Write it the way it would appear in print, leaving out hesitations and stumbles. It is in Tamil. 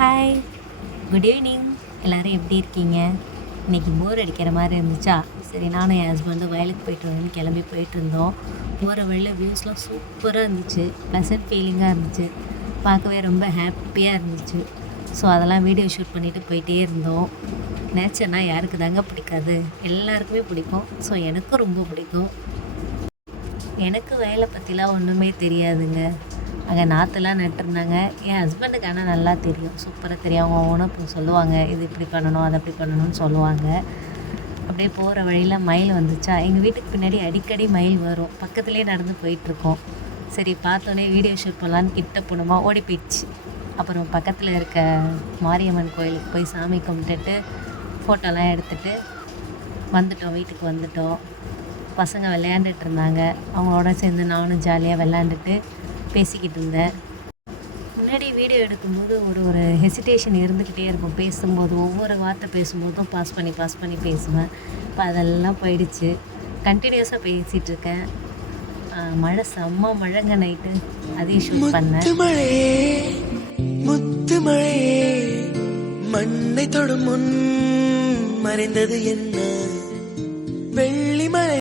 Hi, good evening. எல்லோரும் எப்படி இருக்கீங்க? இன்றைக்கி போர் அடிக்கிற மாதிரி இருந்துச்சா, சரி நானும் என் ஹஸ்பண்டும் வயலுக்கு போயிட்டு வரேன்னு கிளம்பி போயிட்டுருந்தோம். போகிற வழியில் வியூஸ்லாம் சூப்பராக இருந்துச்சு, ப்ளசன்ட் ஃபீலிங்காக இருந்துச்சு, பார்க்கவே ரொம்ப ஹாப்பியாக இருந்துச்சு. ஸோ அதெல்லாம் வீடியோ ஷூட் பண்ணிவிட்டு போயிட்டே இருந்தோம். நேச்சர்னால் யாருக்கு தாங்க பிடிக்காது, எல்லாருக்குமே பிடிக்கும். ஸோ எனக்கும் ரொம்ப பிடிக்கும். எனக்கு வயலை பற்றிலாம் ஒன்றுமே தெரியாதுங்க. அங்கே நாற்றுலாம் நட்டுருந்தாங்க. என் ஹஸ்பண்டுக்கு ஆனால் நல்லா தெரியும், சூப்பராக தெரியும். அவங்க ஓனர் சொல்லுவாங்க, இது இப்படி பண்ணணும், அதை அப்படி பண்ணணும்னு சொல்லுவாங்க. அப்படியே போகிற வழியில் மயில் வந்துச்சா, எங்கள் வீட்டுக்கு பின்னாடி அடிக்கடி மயில் வரும். பக்கத்துலேயே நடந்து போயிட்டுருக்கோம். சரி பார்த்தோன்னே வீடியோ ஷூட் பண்ணலான்னு கிட்ட போனோமா, ஓடி போயிடுச்சு. அப்புறம் பக்கத்தில் இருக்க மாரியம்மன் கோயிலுக்கு போய் சாமி கும்பிட்டுட்டு ஃபோட்டோலாம் எடுத்துகிட்டு வீட்டுக்கு வந்துட்டோம். பசங்க விளையாண்டுட்டு இருந்தாங்க, அவங்களோட சேர்ந்து நானும் ஜாலியாக விளையாண்டுட்டு பேசிக்கிட்டு இருந்தேன். முன்னாடி வீடியோ எடுக்கும்போது ஒரு ஹெசிடேஷன் இருந்துக்கிட்டே இருக்கும். பேசும்போது ஒவ்வொரு வார்த்தை பேசும்போதும் பாஸ் பண்ணி பேசுவேன். இப்போ அதெல்லாம் போயிடுச்சு. கண்டினியூஸாக பேசிகிட்டு இருக்கேன். மழை செம்ம மழைங்க, நைட்டு அதையும் ஷூட் பண்ணேன். முத்து மழையே மண்ணை தொடும் முன் மறைந்தது என்ன வெள்ளி மழை.